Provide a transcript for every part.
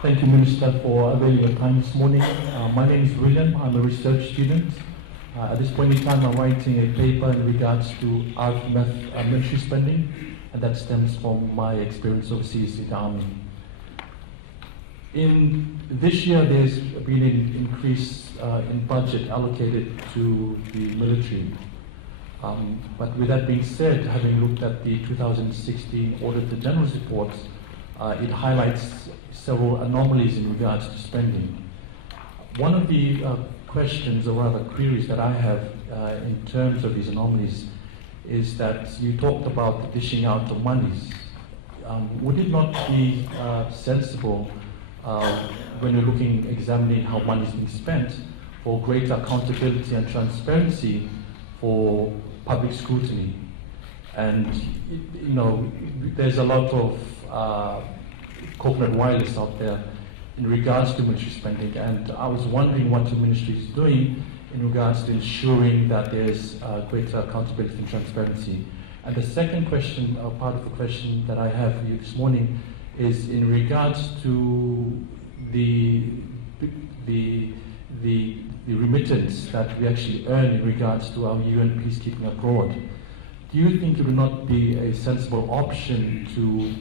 Thank you, Minister, for availing your time this morning. My name is William. I'm a research student. At this point in time, I'm writing a paper in regards to RFMF military spending, and that stems from my experience overseas in the Army. In this year, there's been an increase in budget allocated to the military. But with that being said, having looked at the 2016 Auditor General's report, it highlights several anomalies in regards to spending. One of the questions, or rather queries, that I have in terms of these anomalies is that you talked about the dishing out of monies. Would it not be sensible when you're examining how money is being spent, for greater accountability and transparency for public scrutiny? And there's a lot of corporate wireless out there in regards to military spending, and I was wondering what the ministry is doing in regards to ensuring that there's greater accountability and transparency. And the second question, part of the question that I have for you this morning, is in regards to the remittance that we actually earn in regards to our UN peacekeeping abroad. Do you think it would not be a sensible option to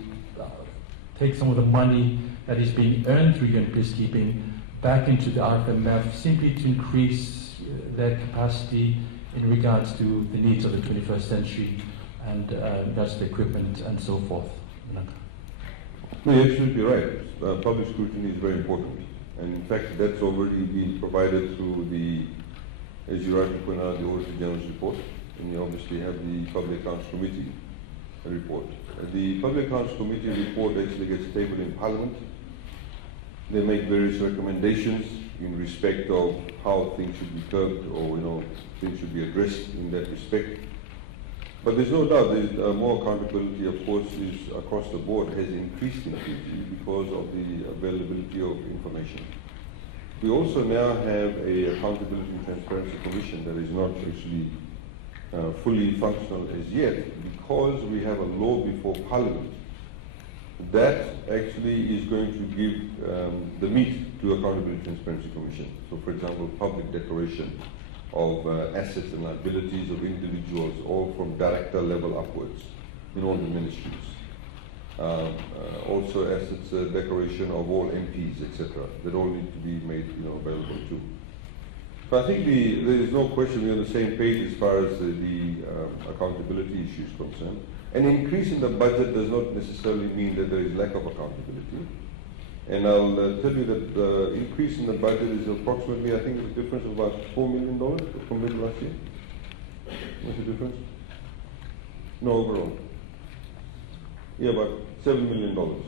take some of the money that is being earned through UN peacekeeping back into the RFMF, simply to increase their capacity in regards to the needs of the 21st century and regards to equipment and so forth? No, you're absolutely right. Public scrutiny is very important. And in fact, that's already been provided through the, as you rightly point out, the Auditor General's report. And you obviously have the Public Accounts Committee report. The Public Accounts Committee report actually gets tabled in Parliament. They make various recommendations in respect of how things should be curbed, or things should be addressed in that respect. But there's no doubt there's more accountability, of course, is across the board has increased in PG because of the availability of information. We also now have a Accountability and Transparency Commission that is not actually fully functional as yet, because we have a law before Parliament that actually is going to give the meat to Accountability and Transparency Commission. So, for example, public declaration of assets and liabilities of individuals, all from director level upwards in all the ministries. Also assets declaration of all MPs, etc. that all need to be made available too. So I think there is no question we're on the same page as far as the accountability issue is concerned. An increase in the budget does not necessarily mean that there is lack of accountability. And I'll tell you that the increase in the budget is approximately, I think, the difference of about $4 million compared to last year. What's the difference? No, overall. Yeah, about $7 million.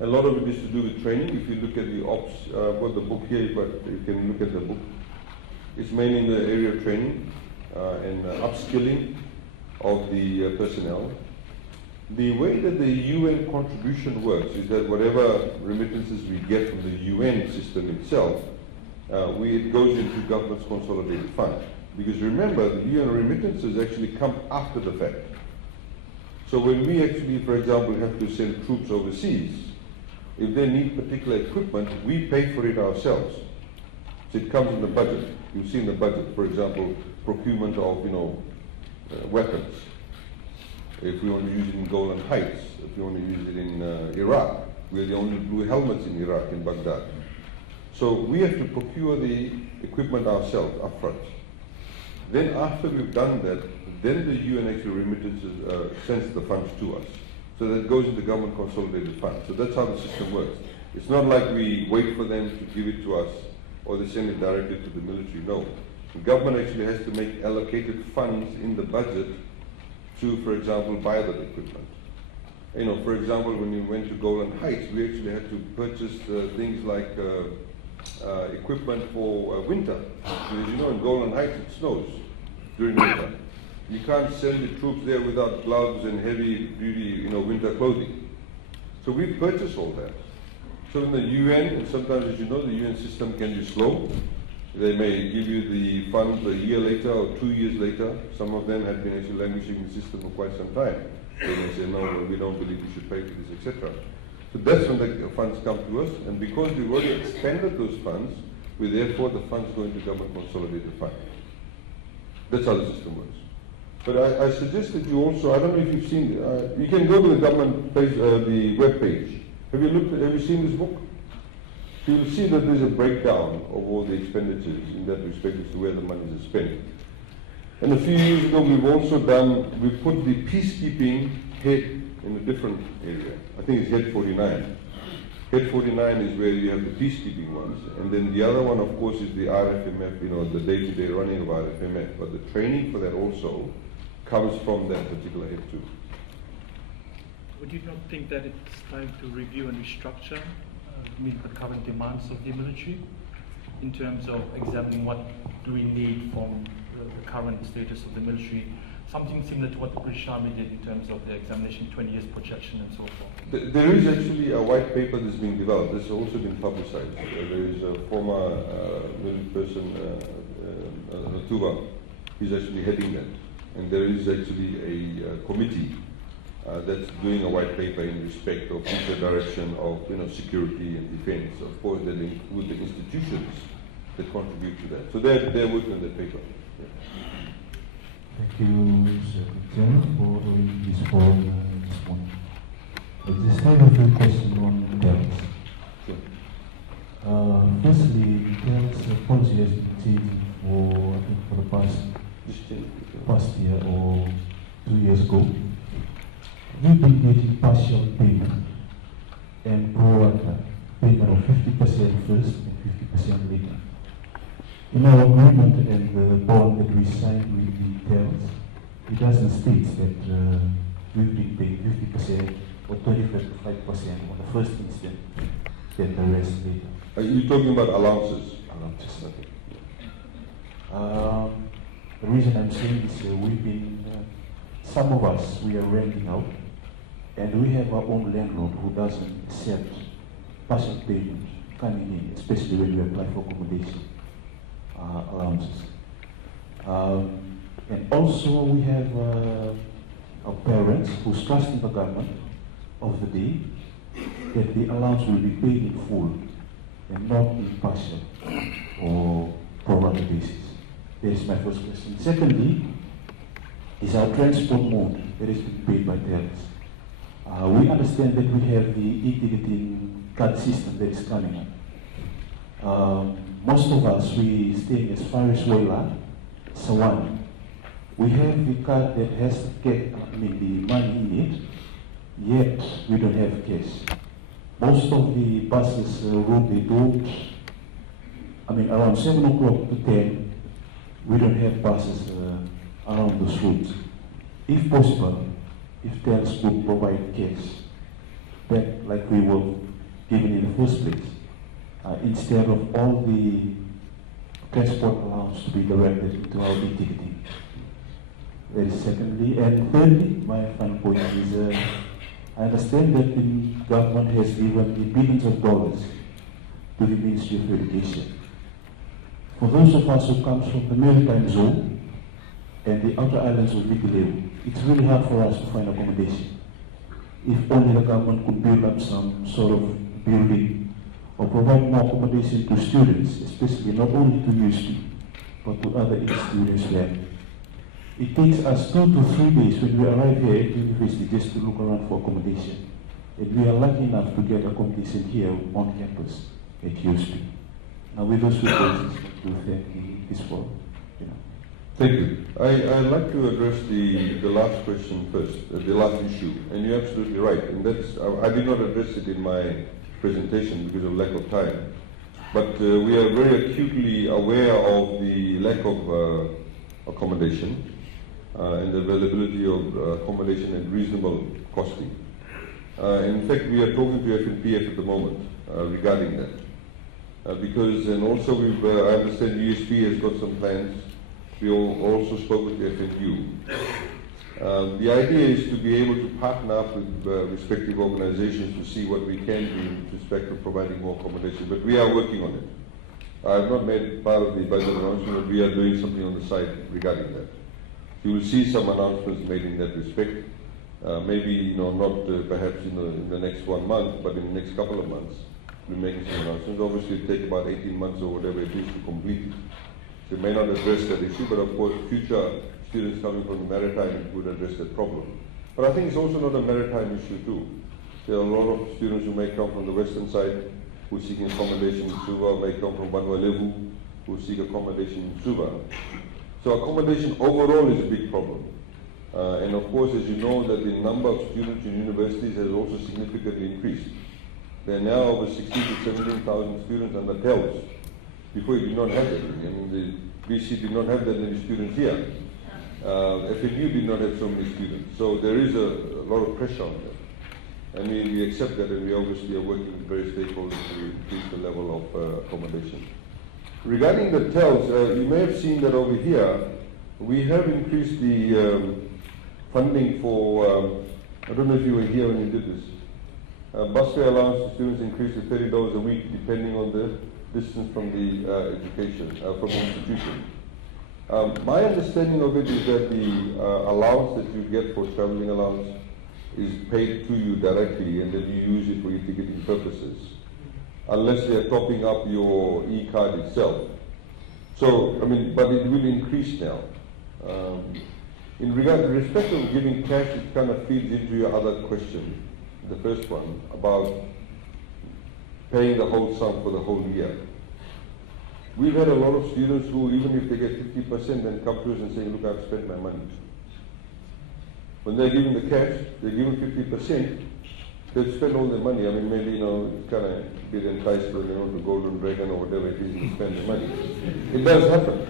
A lot of it is to do with training. If you look at the ops, I've got the book here, but you can look at the book. It's mainly in the area of training and upskilling of the personnel. The way that the UN contribution works is that whatever remittances we get from the UN system itself, it goes into government's consolidated fund. Because remember, the UN remittances actually come after the fact. So when we actually, for example, have to send troops overseas, if they need particular equipment, we pay for it ourselves. So it comes in the budget. You see in the budget, for example, procurement of weapons. If we want to use it in Golan Heights, if we want to use it in Iraq, we're the only blue helmets in Iraq, in Baghdad. So we have to procure the equipment ourselves up front. Then after we've done that, then the UN actually remittances sends the funds to us. So that it goes into government consolidated fund. So that's how the system works. It's not like we wait for them to give it to us or they send it directly to the military. No. The government actually has to make allocated funds in the budget to, for example, buy that equipment. For example, when we went to Golan Heights, we actually had to purchase things like equipment for winter. Because in Golan Heights it snows during winter. You can't send the troops there without gloves and heavy-duty, winter clothing. So we purchased all that. So in the UN, and sometimes, as you know, the UN system can be slow. They may give you the funds a year later or 2 years later. Some of them have been actually languishing in the system for quite some time. So they say, no, we don't believe we should pay for this, etc. So that's when the funds come to us, and because we've already expended those funds, therefore the funds go into government consolidated fund. That's how the system works. But I suggest that you also, I don't know if you've seen, you can go to the government page, the web page. Have you seen this book? You'll see that there's a breakdown of all the expenditures in that respect as to where the money is spent. And a few years ago, we put the peacekeeping head in a different area. I think it's head 49. Head 49 is where you have the peacekeeping ones, and then the other one, of course, is the RFMF, the day-to-day running of RFMF. But the training for that also comes from that particular head too. Would you not think that it's time to review and restructure meet the current demands of the military in terms of examining what do we need from the current status of the military? Something similar to what the British Army did in terms of their examination, 20 years projection and so forth. There is actually a white paper that's being developed. This has also been publicized. There is a former military person, Natuba, who's actually heading that. And there is actually a committee that's doing a white paper in respect of future direction of security and defense. Of course, they include the institutions that contribute to that. So they're working on that paper. Yeah. Thank you, Mr. Chairman, for this forum this morning. I just have a few questions on TELS. Sure. Firstly, TELS policy has been changing for the past year or 2 years ago. We've been getting partial payment and pro rata payment of 50% first and 50% later. In our agreement and the bond that we signed with the TELS, it doesn't state that we've been paying 50% or 25% on the first instant, then the rest later. Are you talking about allowances? Allowances. Okay. The reason I'm saying this, we've been, some of us, we are renting out, and we have our own landlord who doesn't accept partial payment coming in, especially when we apply for accommodation allowances. And also we have our parents who's trusting the government of the day that the allowance will be paid in full and not in partial or pro rata basis. That is my first question. Secondly, is our transport mode that is being paid by TELS. We understand that we have the e-ticketing card system that is coming up. Most of us, we stay as far as Woyla, Sawan. We have the card that has the money in it, yet we don't have cash. Most of the buses route, they don't, around 7 o'clock to 10, we don't have buses around those routes. If possible, if TELS could provide cash, that like we were given in the first place, instead of all the transport allowance to be directed into our e-ticketing. That is secondly. And thirdly, my final point is, I understand that the government has given the billions of dollars to the Ministry of Education. For those of us who come from the maritime zone and the outer islands of Mikilewu, it's really hard for us to find accommodation. If only the government could build up some sort of building or provide more accommodation to students, especially not only to USP, but to other students there. It takes us 2 to 3 days when we arrive here at university just to look around for accommodation. And we are lucky enough to get accommodation here on campus at USP. Now with those two points, to thank this forum. Thank you. I'd like to address the last question first, the last issue. And you're absolutely right. And that's, I did not address it in my presentation because of lack of time. But we are very acutely aware of the lack of accommodation and the availability of accommodation at reasonable costing. In fact, we are talking to FNPF at the moment regarding that. And also I understand USP has got some plans. We also spoke with the FNU. The idea is to be able to partner up with respective organizations to see what we can do with respect to providing more accommodation, but we are working on it. I have not made part of the budget announcement, but we are doing something on the side regarding that. You will see some announcements made in that respect. Maybe not perhaps in the next 1 month, but in the next couple of months, we'll make some announcements. Obviously, it'll take about 18 months or whatever it is to complete it. So it may not address that issue, but of course, future students coming from the maritime would address that problem. But I think it's also not a maritime issue too. There are a lot of students who may come from the western side who seek accommodation in Suva, may come from Banua Levu who seek accommodation in Suva. So accommodation overall is a big problem. And of course, as you know, that the number of students in universities has also significantly increased. There are now over 16,000 to 17,000 students under TELS. Before you did not have that many. I mean, the BC did not have that many students here. FNU did not have so many students. So there is a lot of pressure on them. And we accept that, and we obviously are working with various stakeholders to increase the level of accommodation. Regarding the TELS, you may have seen that over here, we have increased the funding for, I don't know if you were here when we did this. Bus fare allowance to students increased to $30 a week, depending on the distance from the from the institution. My understanding of it is that the allowance that you get for traveling allowance is paid to you directly, and then you use it for your ticketing purposes, unless they are topping up your e-card itself. So, I mean, but it will increase now. In respect of giving cash, it kind of feeds into your other question, the first one, about paying the whole sum for the whole year. We've had a lot of students who, even if they get 50%, then come to us and say, look, I've spent my money. When they're given the cash, they're given 50%, they've spent all their money. I mean, maybe, kind of get enticed when they want the Golden Dragon or whatever it is and spend the money. It does happen.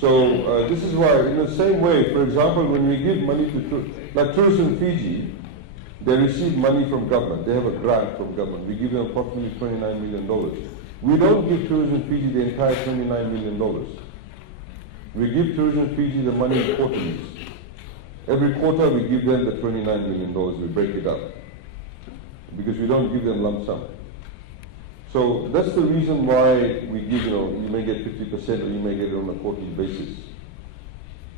So this is why, in the same way, for example, when we give money to, like Tourism Fiji, they receive money from government. They have a grant from government. We give them approximately $29 million. We don't give Tourism Fiji the entire $29 million. We give Tourism Fiji the money in quarterlies. Every quarter we give them the $29 million. We break it up. Because we don't give them lump sum. So that's the reason why we give, you may get 50% or you may get it on a quarterly basis.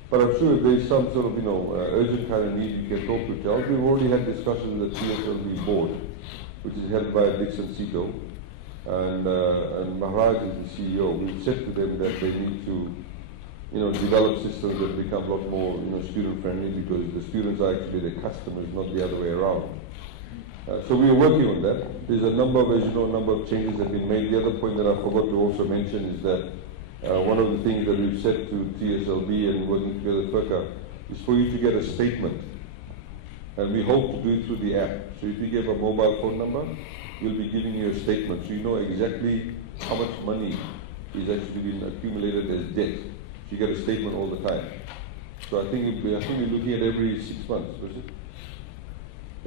But I'm sure if there's some sort of, urgent kind of need, you can talk to TELS. We've already had discussions with the TSLB board, which is held by Dixon Sito, and Maharaj is the CEO. We've said to them that they need to, develop systems that become a lot more, student friendly, because the students are actually the customers, not the other way around. So we are working on that. There's a number of, a number of changes that have been made. The other point that I forgot to also mention is that one of the things that we've said to TSLB and working together with FERCA is for you to get a statement. And we hope to do it through the app. So if you give a mobile phone number, we'll be giving you a statement. So you know exactly how much money is actually been accumulated as debt. So you get a statement all the time. So I think we're looking at every 6 months, was it?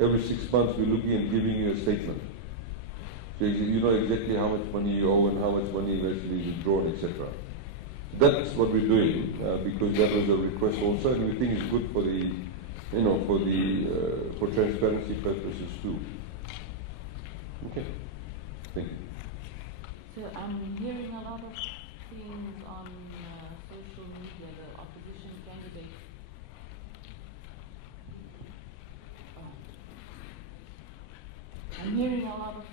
Every 6 months we're looking at giving you a statement. So you know exactly how much money you owe and how much money eventually is withdrawn, etc. That's what we're doing because that was a request also, and we think it's good for the, for transparency purposes too. Okay, thank you. So I'm hearing a lot of things on social media, the opposition candidates. I'm hearing a lot of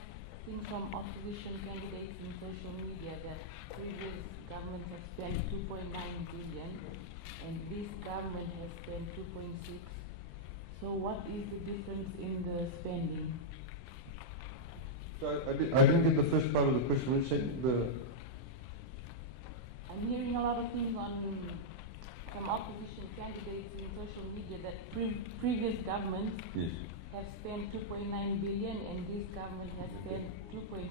things from opposition candidates in social media that previous government has spent 2.9 billion and this government has spent 2.6. So what is the difference in the spending? So I didn't get the first part of the question. Which I'm hearing a lot of things from opposition candidates in social media that previous governments have spent 2.9 billion and this government has spent 2.6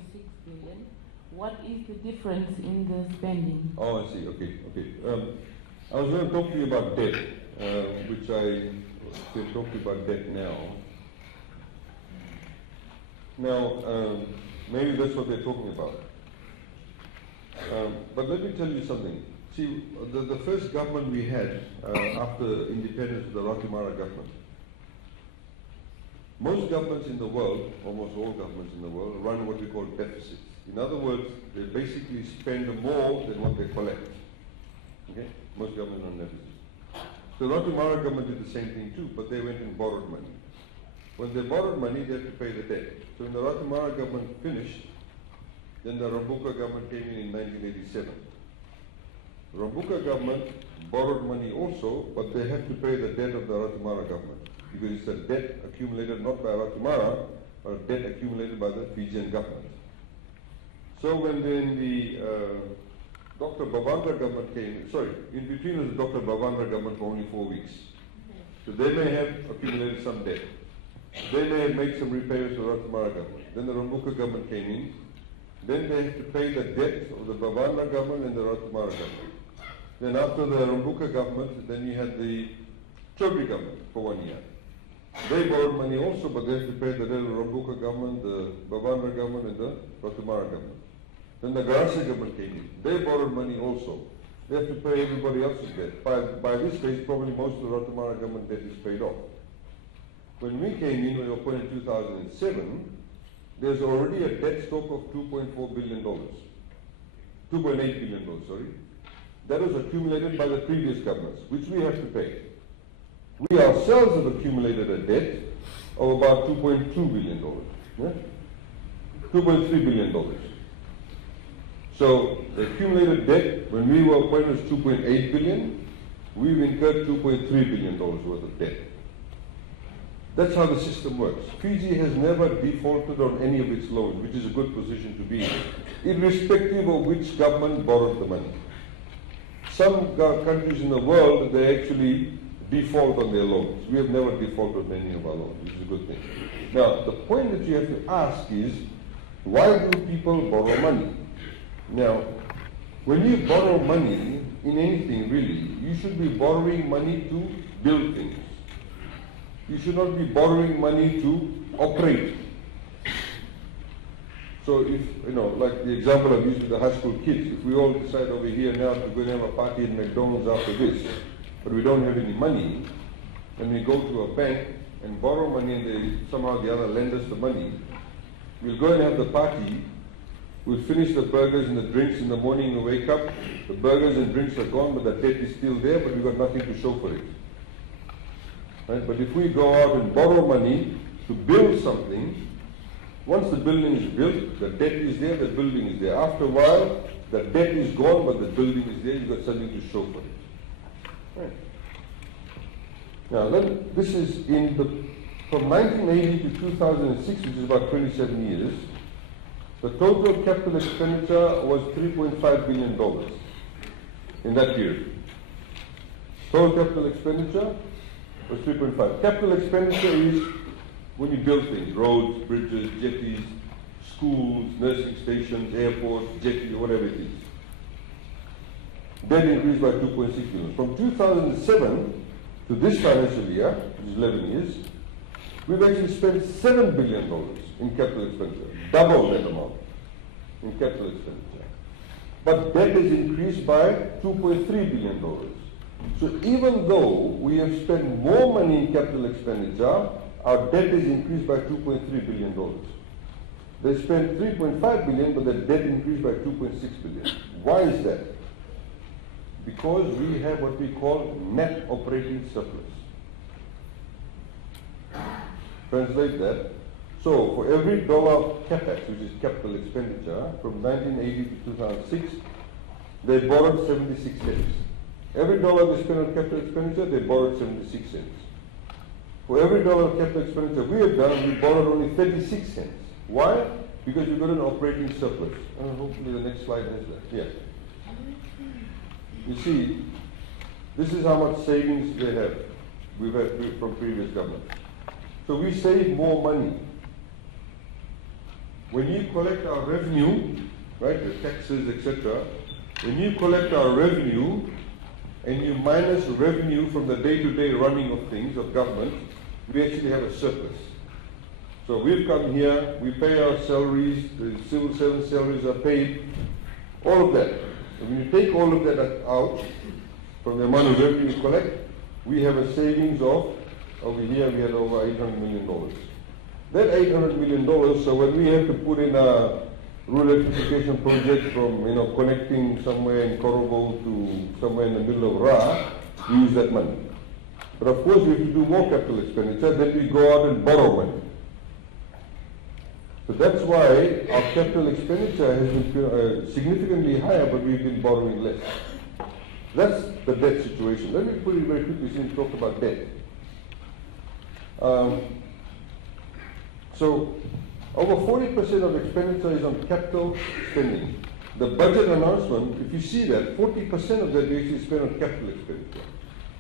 billion. What is the difference in the spending? Oh, I see. Okay. I was going to talk to you about debt, which I can talk to you about debt now. Now, maybe that's what they're talking about. But let me tell you something. See, the first government we had after independence was the Rocky Mara government. Most governments in the world, almost all governments in the world, run what we call deficits. In other words, they basically spend more than what they collect. Okay? Most governments run deficits. So Ratu Mara government did the same thing too, but they went and borrowed money. When they borrowed money, they had to pay the debt. So when the Ratu Mara government finished, then the Rambuka government came in 1987. The Rambuka government borrowed money also, but they had to pay the debt of the Ratu Mara government, because it's a debt accumulated not by Ratu Mara, but a debt accumulated by the Fijian government. So when then the Dr. Bavandra government came, sorry, in between was the Dr. Bavandra government for only 4 weeks. So they may have accumulated some debt. They may have made some repayments to the Ratu Mara government. Then the Rambuka government came in. Then they had to pay the debt of the Bavandra government and the Ratu Mara government. Then after the Rambuka government, then you had the Chaudhry government for 1 year. They borrowed money also, but they had to pay the debt of the Rambuka government, the Bavandra government and the Ratu Mara government. Then the Garasa government came in. They borrowed money also. They have to pay everybody else's debt. By this stage, probably most of the Ratu Mara government debt is paid off. When we came in, we were appointed in 2007, there's already a debt stock of $2.4 billion. $2.8 billion, sorry. That was accumulated by the previous governments, which we have to pay. We ourselves have accumulated a debt of about $2.2 billion. Yeah? $2.3 billion. So the accumulated debt, when we were appointed, was $2.8 billion. We've incurred $2.3 billion worth of debt. That's how the system works. Fiji has never defaulted on any of its loans, which is a good position to be in, irrespective of which government borrowed the money. Some countries in the world, they actually default on their loans. We have never defaulted on any of our loans, which is a good thing. Now, the point that you have to ask is, why do people borrow money? Now, when you borrow money in anything really, you should be borrowing money to build things. You should not be borrowing money to operate. So if, like the example I've used with the high school kids, if we all decide over here now to go and have a party at McDonald's after this, but we don't have any money, and we go to a bank and borrow money and they somehow the other lend us the money, we'll go and have the party, we'll finish the burgers and the drinks in the morning, we wake up, the burgers and drinks are gone, but the debt is still there, but we've got nothing to show for it. Right? But if we go out and borrow money to build something, once the building is built, the debt is there, the building is there. After a while, the debt is gone, but the building is there, you've got something to show for it. Right. Now, then, this is from 1980 to 2006, which is about 27 years, the total capital expenditure was $3.5 billion in that period. Total capital expenditure was 3.5. Capital expenditure is when you build things, roads, bridges, jetties, schools, nursing stations, airports, jetties, whatever it is. Debt increased by 2.6 billion. From 2007 to this financial year, which is 11 years, we've actually spent $7 billion in capital expenditure, double that amount in capital expenditure. But debt has increased by $2.3 billion. So even though we have spent more money in capital expenditure, our debt has increased by $2.3 billion. They spent $3.5 billion, but the debt increased by $2.6 billion. Why is that? Because we have what we call net operating surplus. Translate that. So for every dollar of capex, which is capital expenditure, from 1980 to 2006, they borrowed 76 cents. Every dollar they spent on capital expenditure, they borrowed 76 cents. For every dollar of capital expenditure we have done, we borrowed only 36 cents. Why? Because we've got an operating surplus. And hopefully the next slide has that. Yeah. You see, this is how much savings they have. We've had from previous governments. So we save more money. When you collect our revenue, right, the taxes, etc., when you collect our revenue and you minus revenue from the day-to-day running of things, of government, we actually have a surplus. So we've come here, we pay our salaries, the civil servant salaries are paid, all of that. And when you take all of that out from the amount of revenue we collect, we have a savings of, over here we had over $800 million. That $800 million, so when we have to put in a rural electrification project from connecting somewhere in Korobo to somewhere in the middle of Ra, we use that money. But of course, we have to do more capital expenditure, then we go out and borrow money. So that's why our capital expenditure has been significantly higher, but we've been borrowing less. That's the debt situation. Let me put it very quickly since we talk about debt. So, over 40% of expenditure is on capital spending. The budget announcement, if you see that, 40% of that we actually spend on capital expenditure.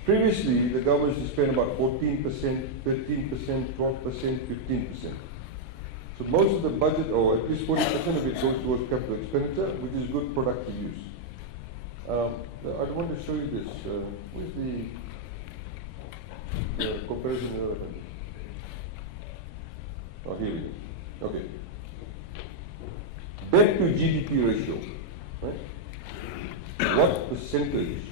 Previously, the government used to spend about 14%, 13%, 12%, 15%. So most of the budget, or at least 40% of it, goes towards capital expenditure, which is good productive use. I want to show you this. Where's the comparison relevant? Oh, here it is. Okay. Debt to GDP ratio. Right? What percentage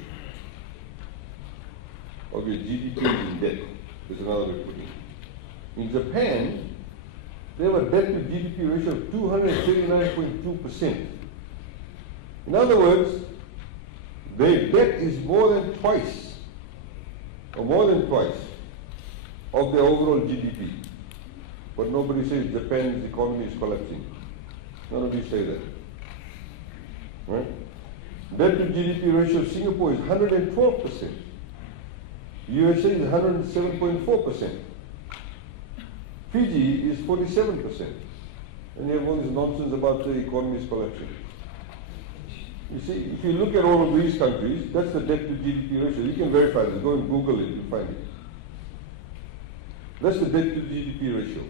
of your GDP is in debt? Is another way of putting it. In Japan, they have a debt to GDP ratio of 239.2%. In other words, their debt is more than twice of their overall GDP. But nobody says Japan's economy is collapsing. None of you say that. Right? Debt to GDP ratio of Singapore is 112%. USA is 107.4%. Fiji is 47%. And you have all this nonsense about the economy is collapsing. You see, if you look at all of these countries, that's the debt to GDP ratio. You can verify this. Go and Google it, you'll find it. That's the debt to GDP ratio.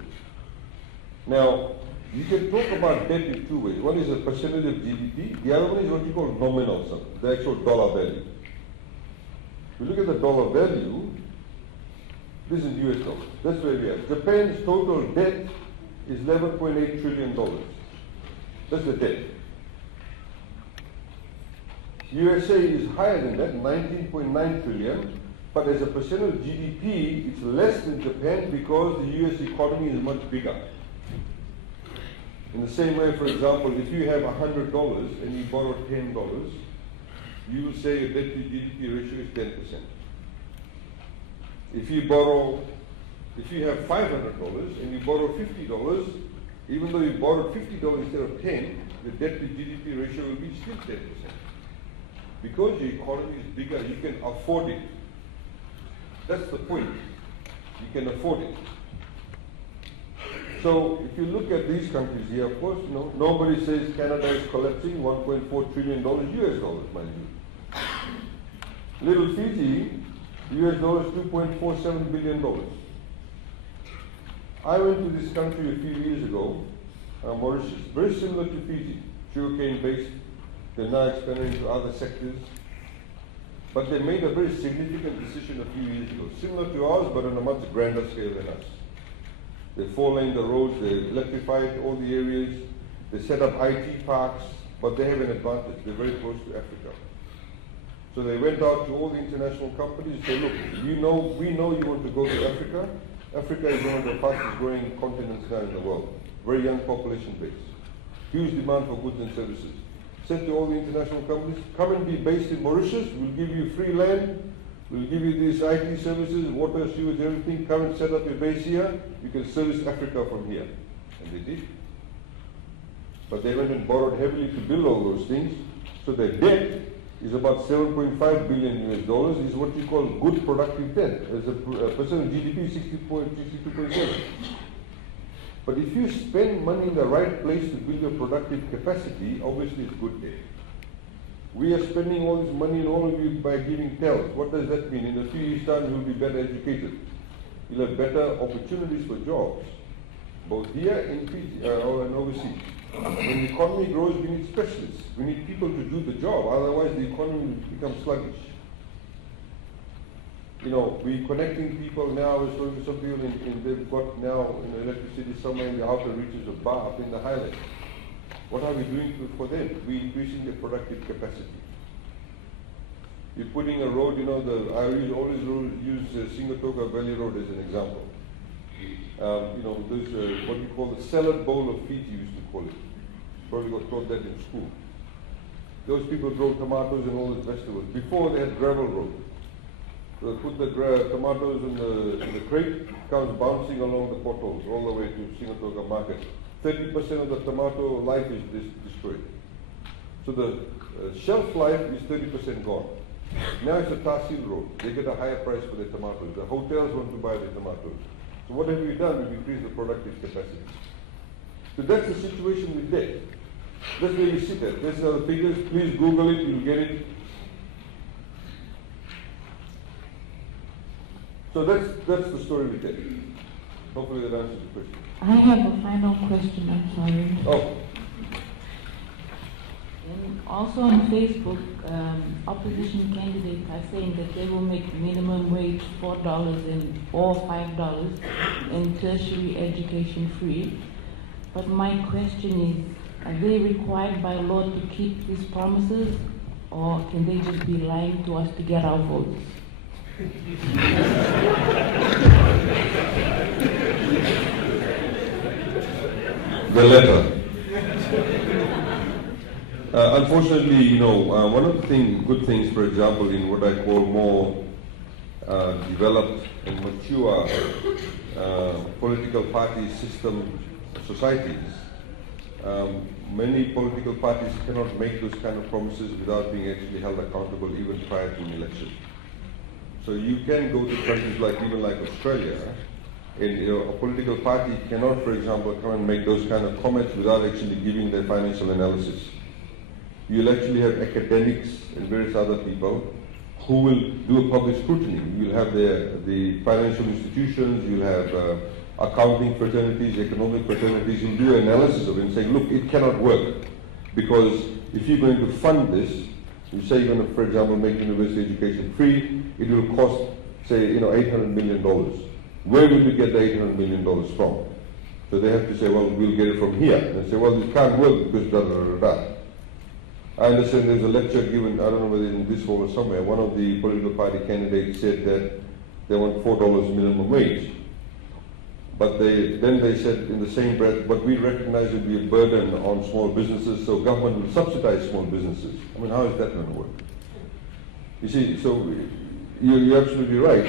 Now, you can talk about debt in two ways. One is a percentage of GDP. The other one is what you call nominal sum, the actual dollar value. If you look at the dollar value, this is US dollars. That's where we are. Japan's total debt is $11.8 trillion. That's the debt. USA is higher than that, 19.9 trillion, but as a percent of GDP, it's less than Japan because the US economy is much bigger. In the same way, for example, if you have $100 and you borrow $10, you will say your debt to GDP ratio is 10%. If you have $500 and you borrow $50, even though you borrowed $50 instead of 10, the debt to GDP ratio will be still 10%. Because your economy is bigger, you can afford it. That's the point. You can afford it. So if you look at these countries here, of course, nobody says Canada is collapsing, $1.4 trillion US dollars, mind you. Little Fiji, US dollars $2.47 billion. I went to this country a few years ago, Mauritius, very similar to Fiji, sugarcane based. They're now expanding into other sectors. But they made a very significant decision a few years ago, similar to ours, but on a much grander scale than us. They four-laned the roads, they electrified all the areas, they set up IT parks, but they have an advantage. They're very close to Africa. So they went out to all the international companies and said, look, we know you want to go to Africa. Africa is one of the fastest growing continents now in the world. Very young population base. Huge demand for goods and services. Said to all the international companies, come and be based in Mauritius, we'll give you free land, we'll give you these IT services, water, sewage, everything, come and set up your base here, you can service Africa from here. And they did. But they went and borrowed heavily to build all those things, so their debt is about $7.5 billion US dollars, is what you call good productive debt. As a percent of GDP, 62.7. But if you spend money in the right place to build your productive capacity, obviously it's good debt. We are spending all this money in all of you by giving tells. What does that mean? In a few years' time, you'll be better educated. You'll have better opportunities for jobs, both here in Fiji and overseas. When the economy grows, we need specialists. We need people to do the job. Otherwise, the economy will become sluggish. We're connecting people now. I was talking to some people they've got now electricity somewhere in the outer reaches of Ba, up in the highlands. What are we doing for them? We're increasing their productive capacity. You're putting a road, I always use Singatoga Valley Road as an example. There's what we call the salad bowl of Fiji, we used to call it. Probably got taught that in school. Those people grow tomatoes and all those vegetables. Before they had gravel road. put the tomatoes in the crate, comes bouncing along the potholes all the way to Singatoga market. 30% of the tomato life is destroyed. So the shelf life is 30% gone. Now it's a Tahsil road. They get a higher price for the tomatoes. The hotels want to buy the tomatoes. So what have we done? We've increased the productive capacity. So that's the situation with debt. That's where you sit at. These are the figures. Please Google it, you'll get it. So that's the story with debt. Hopefully that answers the question. I have a final question, I'm sorry. Oh. And also on Facebook, opposition candidates are saying that they will make minimum wage $4 or $5 and tertiary education free. But my question is, are they required by law to keep these promises, or can they just be lying to us to get our votes? The letter. Unfortunately, one of the good things, for example, in what I call more developed and mature political party system societies, many political parties cannot make those kind of promises without being actually held accountable even prior to an election. So you can go to countries like Australia, and a political party cannot, for example, come and make those kind of comments without actually giving their financial analysis. You'll actually have academics and various other people who will do a public scrutiny. You'll have the financial institutions, you'll have accounting fraternities, economic fraternities, who'll do analysis of it and say, look, it cannot work. Because if you're going to fund this, you say you're going to, for example, make university education free, it will cost, say, $800 million. Where will we get the $800 million from? So they have to say, well, we'll get it from here. And they say, well, it can't work because da da da da. I understand there's a lecture given, I don't know whether in this hall or somewhere, one of the political party candidates said that they want $4 minimum wage. But then they said in the same breath, but we recognize it will be a burden on small businesses, so government will subsidize small businesses. I mean, how is that going to work? You see, so you're absolutely right.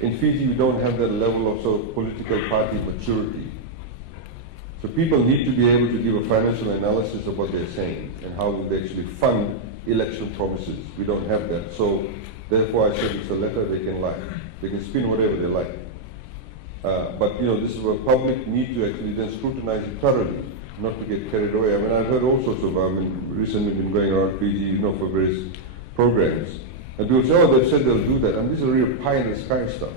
In Fiji, we don't have that level of political party maturity. So people need to be able to give a financial analysis of what they're saying and how would they actually fund election promises. We don't have that. So therefore I said it's a letter, they can lie. They can spin whatever they like. But this is where public need to actually then scrutinize it thoroughly, not to get carried away. I mean, I've heard all sorts of, recently been going around Fiji, for various programs. And people say, oh, they've said they'll do that. And this is a real pie in the sky stuff.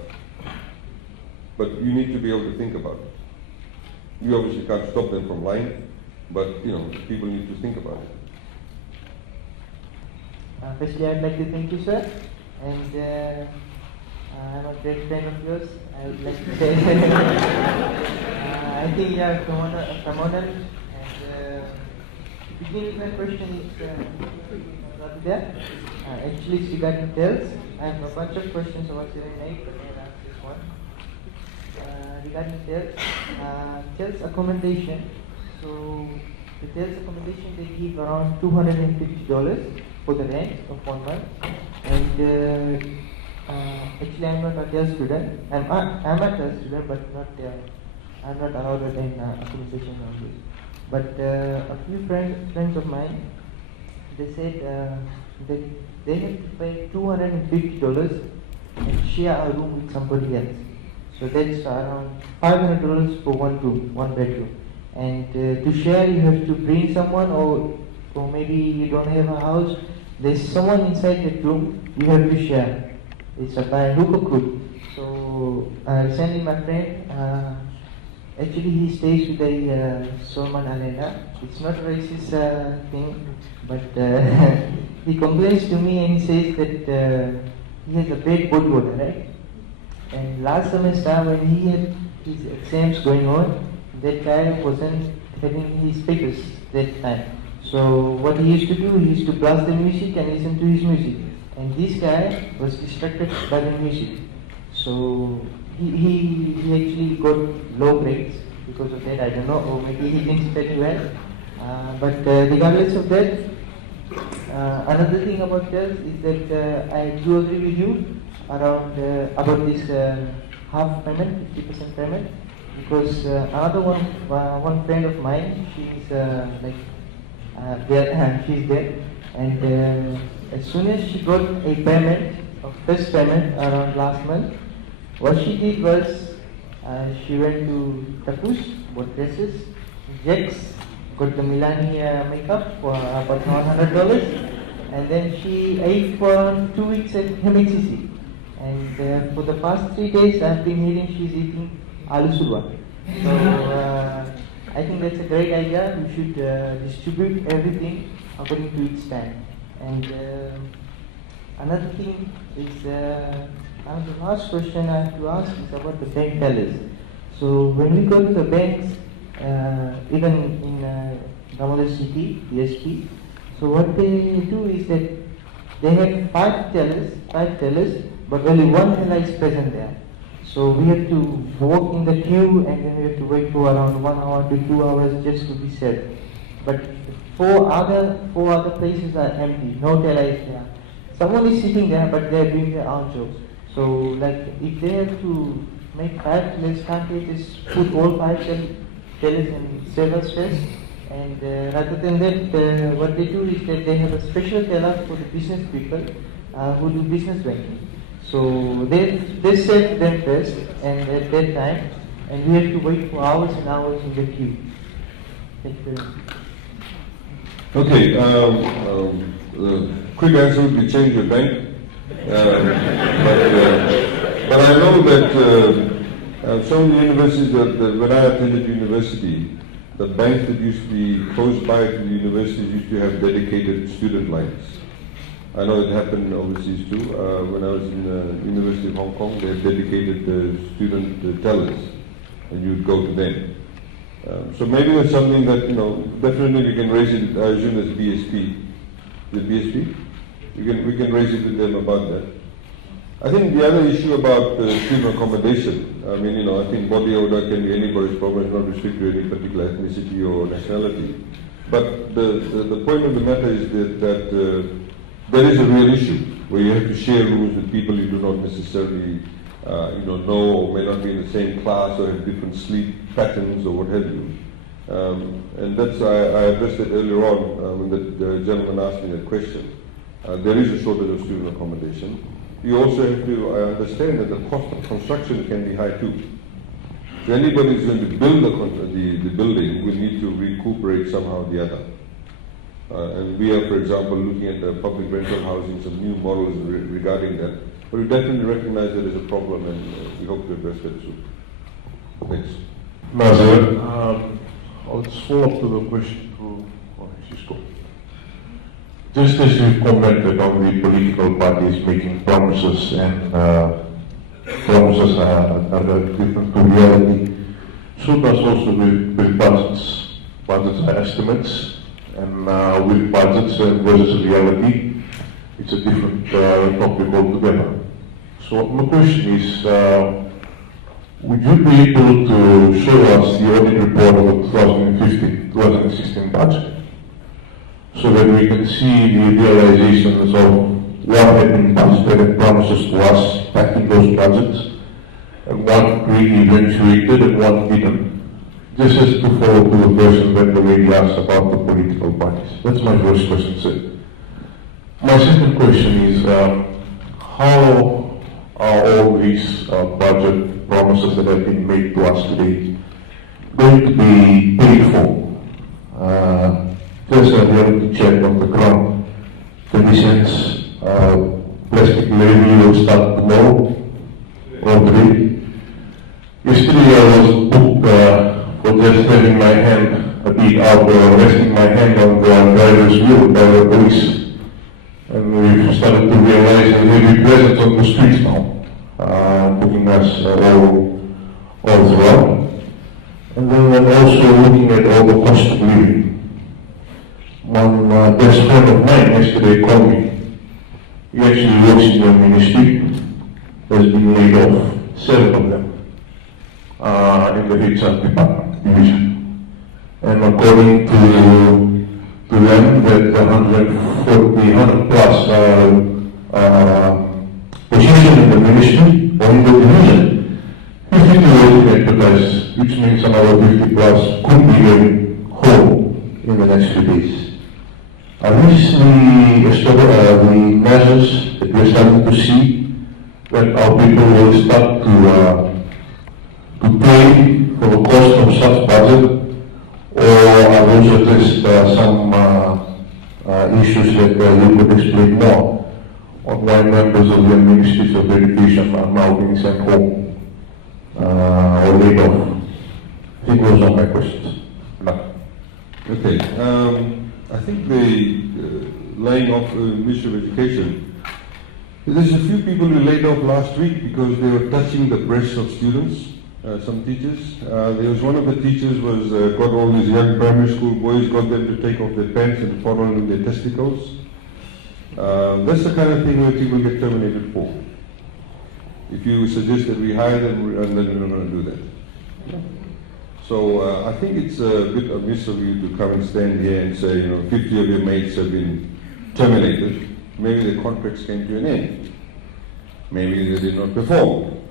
But you need to be able to think about it. You obviously can't stop them from lying, but people need to think about it. Firstly, I'd like to thank you, sir, and I'm a great friend of yours. I would like to say, I think you are phenomenal. And to begin with, my question is not there. Actually, it's regarding TELS. I have a bunch of questions about 7-8, but I'll ask this one. Regarding TELS accommodation. So the TELS accommodation, they give around $250 for the rent of 1 month. And actually, I'm not a TELS student. I'm a TELS student, but I'm not allowed in accommodation on this. But a few friends of mine, they said that they have to pay $250 and share a room with somebody else. So that's around $500 for one room, one bedroom. And to share, you have to bring someone, or maybe you don't have a house. There's someone inside that room you have to share. It's a by hook or crook. So recently, my friend, actually he stays with a Solomon Alena. It's not a racist thing, but he complains to me and he says that he has a bad body odor, right? And last semester when he had his exams going on, that guy wasn't having his papers that time. So what he used to do, he used to blast the music and listen to his music. And this guy was distracted by the music. So he actually got low grades because of that, I don't know, or maybe he didn't study well. But regardless of that, another thing about TELS is that I do agree with you. around about this half payment, 50% payment, because another one friend of mine, she's there, she's there, and as soon as she got a payment, first payment around last month, what she did was she went to Takus, bought dresses, Jex, got the Milani makeup for about $100, and then she ate for 2 weeks at MHCC. And for the past 3 days, I've been hearing she's eating aloo surwa. So I think that's a great idea. We should distribute everything according to its time. And another thing is, the last question I have to ask is about the bank tellers. So when we go to the banks, even in Damodar City, DSP, so what they do is that they have five tellers, but only one teller is present there. So we have to walk in the queue, and then we have to wait for around 1 hour to 2 hours just to be served. But four other places are empty, no teller is there. Someone is sitting there, but they are doing their own job. So, like, if they have to make 5 tellers, can't they just put all 5 tellers in server space? And rather than that, what they do is that they have a special teller for the business people who do business banking. So they serve them first, and at that time, and we have to wait for hours and hours in the queue. Thank you very much. Okay, quick answer would be change your bank. But I know that some of the universities that when I attended university, the banks that used to be close by to the universities used to have dedicated student lines. I know it happened overseas too. When I was in the University of Hong Kong, they had dedicated student tellers, and you'd go to them. So maybe that's something that, definitely we can raise it, I assume as BSP. The BSP? We can raise it with them about that. I think the other issue about student accommodation, I think body odor can be anybody's problem, it's not restricted to any particular ethnicity or nationality. But the point of the matter is that there is a real issue where you have to share rooms with people you do not necessarily know, or may not be in the same class, or have different sleep patterns or what have you. And that's, I addressed it earlier on when the gentleman asked me that question. There is a shortage of student accommodation. You also have to understand that the cost of construction can be high too. So anybody who's going to build the building will need to recuperate somehow the other. And we are, for example, looking at the public rental housing, some new models regarding that. But we definitely recognize that as a problem, and we hope to address that soon. Thanks. Nazir, I'll just follow up to the question to Francisco. Just as you commented on the political parties making promises, and promises are different to reality, so does also with budgets. Budgets are estimates, and with budgets versus reality, it's a different topic altogether. So my question is, would you be able to show us the audit report of the 2015-2016 budget, so that we can see the realizations of what had been budgeted and promises to us back in those budgets, and what really eventuated and what didn't? This is to follow to the question that the lady asked about the political parties. That's my first question, sir. My second question is, how are all these budget promises that have been made to us today going to be paid for? There's a reality check on the ground. 20 cents plastic levy will start tomorrow or today. Yesterday I was booked for just having my hand a bit out, resting my hand on the driver's wheel by the police. And we've started to realize a heavy presence on the streets now, looking us all throughout. And then we're also looking at all the cost of living. One best friend of mine yesterday called me. He actually works in the ministry, has been laid off, 7 of them, in the HR department, division. And according to them, that 100 plus position in the ministry or in the division, 50 to 80 advertised, which means another 50 plus could be going home in the next few days. Are these the measures that we're starting to see when our people will start to pay for the cost of such budget, or are those just some issues that you could explain more on why members of the Ministries of Education are now being sent home or laid off? I think those are my questions. No. Okay. I think the laying off Ministry of Education, there's a few people who laid off last week because they were touching the breasts of students, some teachers. There was one of the teachers got all these young primary school boys, got them to take off their pants and follow in their testicles. That's the kind of thing where people get terminated for. If you suggest that we hire them and then we're not going to do that. So I think it's a bit amiss of you to come and stand here and say, 50 of your mates have been terminated. Maybe the contracts came to an end. Maybe they did not perform.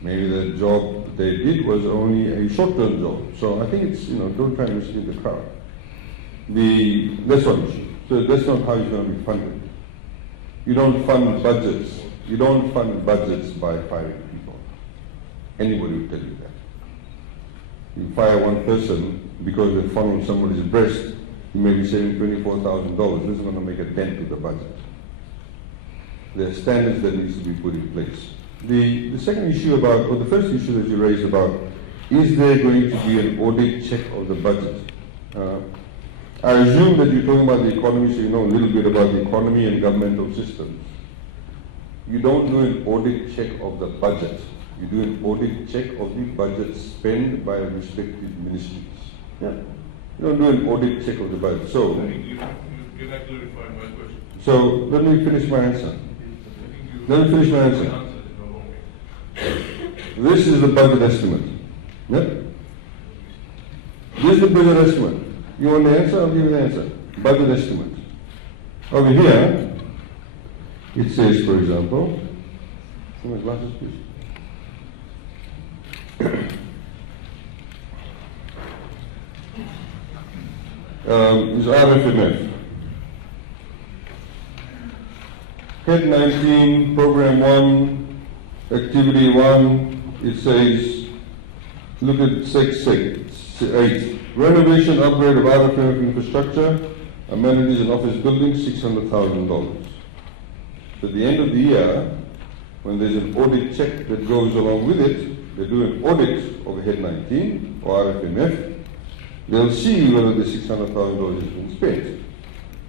Maybe the job they did was only a short-term job. So I think it's, don't try to mislead the crowd. That's one issue. So that's not how it's going to be funded. You don't fund budgets. You don't fund budgets by firing people. Anybody will tell you that. You fire one person because they fondled somebody's breast, you may be saving $24,000. This is going to make a dent to the budget. There are standards that needs to be put in place. The second issue or the first issue that you raised about, is there going to be an audit check of the budget? I assume that you're talking about the economy, so you know a little bit about the economy and governmental systems. You don't do an audit check of the budget. You do an audit check of the budget spent by respective ministries. Yeah. You don't do an audit check of the budget. So, you have clarified my question. So let me finish my answer. This is the budget estimate. Yep. This is the budget estimate. You want the answer? I'll give you the answer. Budget estimate. Over here, it says, for example, some glasses, please. Is RFMF. Head 19, Program 1, Activity 1, it says, look at 8. Renovation, upgrade of RFMF infrastructure, amenities and office buildings, $600,000. At the end of the year, when there's an audit check that goes along with it, they do an audit of Head 19 or RFMF, they'll see whether the $600,000 has been spent.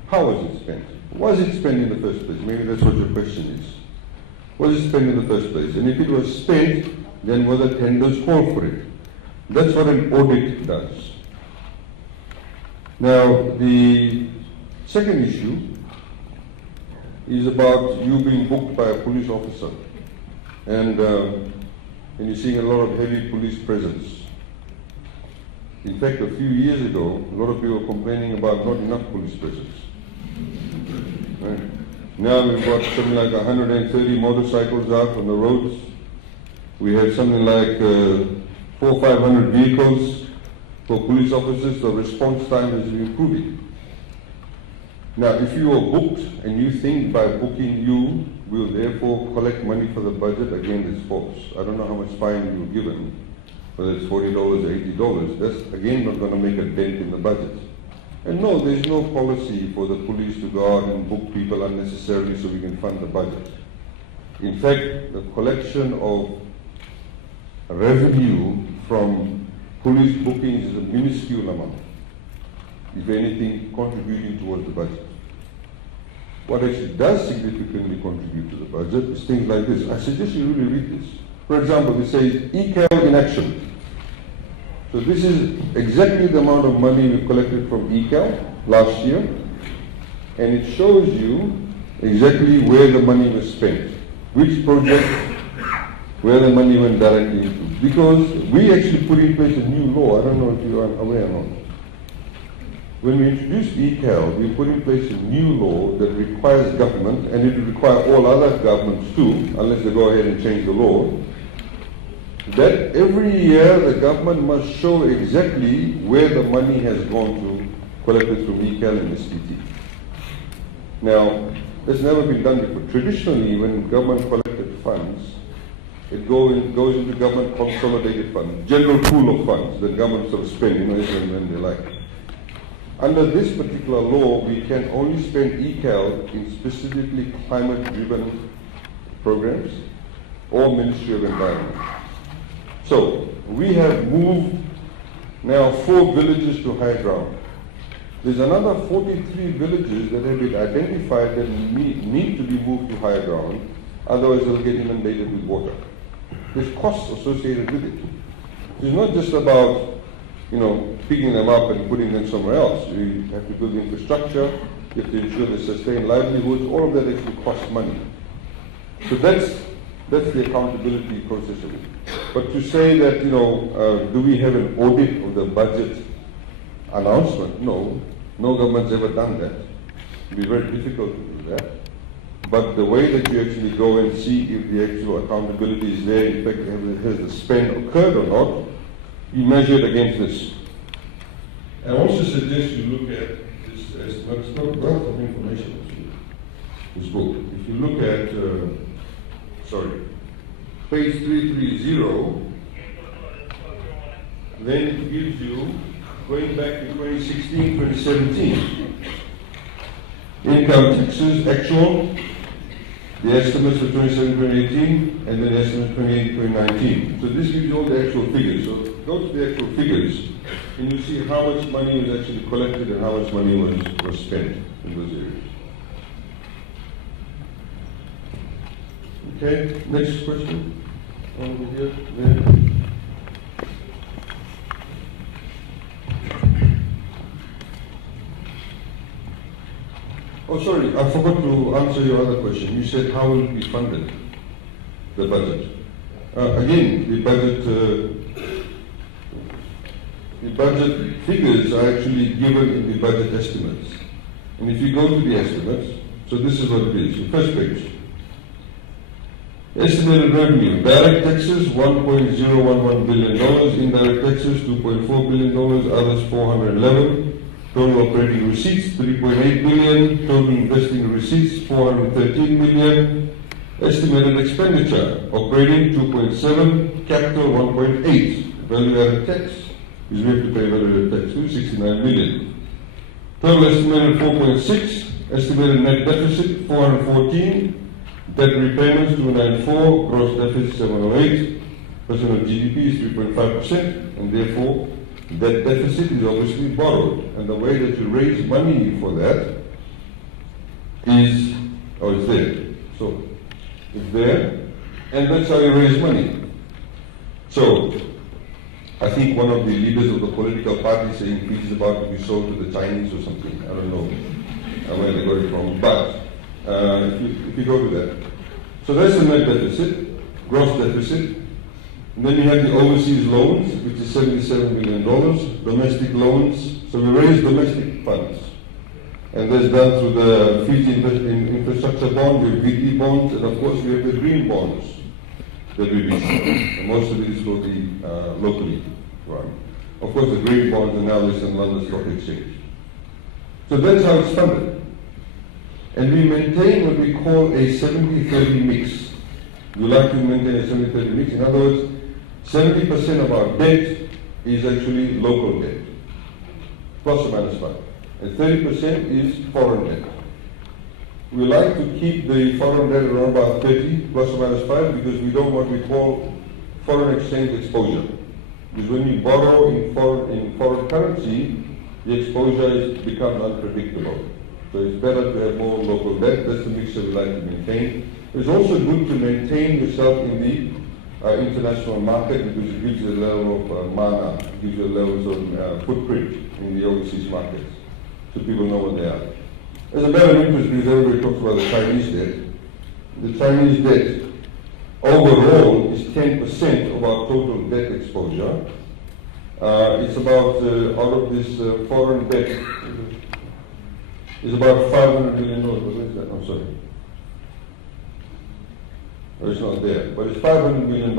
How was it spent? Was it spent in the first place? Maybe that's what your question is. Was it spent in the first place? And if it was spent, then were the tenders called for it? That's what an audit does. Now, the second issue is about you being booked by a police officer. And you're seeing a lot of heavy police presence. In fact, a few years ago, a lot of people were complaining about not enough police presence. Right. Now we've got something like 130 motorcycles out on the roads. We have something like 400 or 500 vehicles for police officers. The response time is improving. Now, if you are booked and you think by booking you will therefore collect money for the budget, again, it's false. I don't know how much fine you were given, whether it's $40 or $80. That's, again, not going to make a dent in the budget. And no, there's no policy for the police to go out and book people unnecessarily so we can fund the budget. In fact, the collection of revenue from police bookings is a minuscule amount, if anything, contributing towards the budget. What actually does significantly contribute to the budget is things like this. I suggest you really read this. For example, it says ECAL in action. So this is exactly the amount of money we collected from ECAL last year, and it shows you exactly where the money was spent, which project, where the money went directly into. Because we actually put in place a new law. I don't know if you are aware or not. when we introduced ECAL, we put in place a new law that requires government, and it will require all other governments too, unless they go ahead and change the law, that every year the government must show exactly where the money has gone to, collected from ECAL and STT. Now, it's never been done before. Traditionally, when government collected funds, it goes into government consolidated fund, general pool of funds that government sort of spend, as and when they like. Under this particular law, we can only spend ECAL in specifically climate-driven programs or Ministry of Environment. So, we have moved now 4 villages to high ground. There's another 43 villages that have been identified that need to be moved to higher ground, otherwise they'll get inundated with water. There's costs associated with it. It's not just about, picking them up and putting them somewhere else. You have to build infrastructure, you have to ensure they sustain livelihoods, all of that actually costs money. So that's the accountability process of it. But to say that, do we have an audit of the budget announcement? No. No government's ever done that. It'd be very difficult to do that. But the way that you actually go and see if the actual accountability is there, in fact, has the spend occurred or not, you measure it against this. I also suggest you look at this as it's not wealth of information, actually, this book. If you look at, page 330, then it gives you, going back to 2016, 2017, income taxes, actual, the estimates for 2017, 2018, and then the estimates 2018, 2019. So this gives you all the actual figures. So go to the actual figures, and you see how much money was actually collected and how much money was spent in those areas. Okay, next question. Over here, there. Oh, sorry, I forgot to answer your other question. You said how will it be funded, the budget? Again, the budget figures are actually given in the budget estimates. And if you go to the estimates, so this is what it is, the first page. Estimated revenue, direct taxes $1.011 billion, indirect taxes $2.4 billion, others 411. Total operating receipts, 3.8 billion. Total investing receipts, 413 million. Estimated expenditure, operating 2.7, capital 1.8. Value-added tax, because we have to pay value-added tax too, 69 million. Total estimated 4.6. Estimated net deficit, 414. Debt repayments, 294. Gross deficit, 708. Percent of GDP is 3.5%, and therefore, that deficit is obviously borrowed, and the way that you raise money for that is, it's there. So, it's there, and that's how you raise money. So, I think one of the leaders of the political party saying peace is about to be sold to the Chinese or something. I don't know where they got it from, but if you go to that. So that's the net deficit, gross deficit. And then you have the overseas loans, which is $77 million, domestic loans. So we raise domestic funds. And that's done through the Fiji Infrastructure Bond, we have VT bonds, and of course we have the green bonds that we've issued. And most of these go locally run. Of course the green bonds are now listed in London Stock Exchange. So that's how it's funded. And we maintain what we call a 70-30 mix. We like to maintain a 70-30 mix. In other words, 70% of our debt is actually local debt, plus or minus 5. And 30% is foreign debt. We like to keep the foreign debt around about 30, plus or minus 5, because we don't want what we call foreign exchange exposure. Because when you borrow in foreign currency, the exposure becomes unpredictable. So it's better to have more local debt. That's the mix that we like to maintain. It's also good to maintain yourself in the international market, because it gives you a level of mana, it gives you a level of footprint in the overseas markets, so people know what they are. As a matter of interest, because everybody talks about the Chinese debt, the Chinese debt overall is 10% of our total debt exposure. It's about, out of this foreign debt, is about $500 million. What is that? I'm sorry. No, it's not there, but it's $500 million.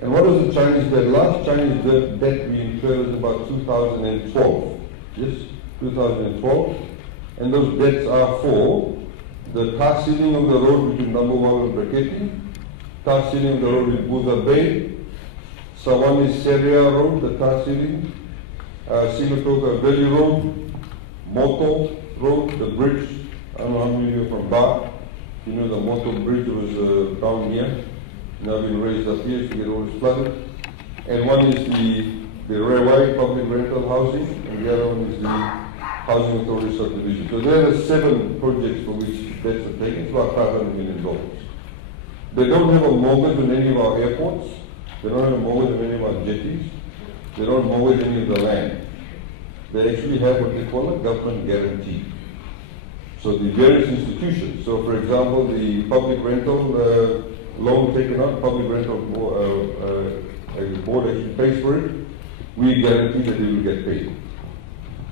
And what was the Chinese debt? Last Chinese debt we incurred was about 2012. Yes, 2012. And those debts are for the tar sealing of the road between number 1 and Breketi, tar sealing of the road in Buddha Bay, Sawani Seria Road, the tar sealing, Silotoka Valley Road, Moto Road, the bridge. I don't know how many of you are from Ba. You know the Moto Bridge was down here, now been raised up here to get all this flooded. And one is the Rewai public rental housing, and the other one is the Housing Authority subdivision. So there are 7 projects for which debts are taken. It's about $500 million. They don't have a mortgage on any of our airports. They don't have a mortgage on any of our jetties. They don't mortgage any of the land. They actually have what they call a government guarantee. So the various institutions, so for example, the public rental loan taken out, public rental board actually pays for it, we guarantee that they will get paid.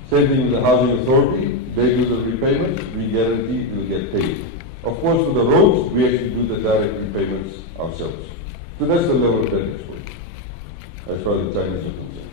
Same thing with the housing authority, they do the repayments, we guarantee they will get paid. Of course, for the roads, we actually do the direct repayments ourselves. So that's the level of debt exposure, as far as the Chinese are concerned.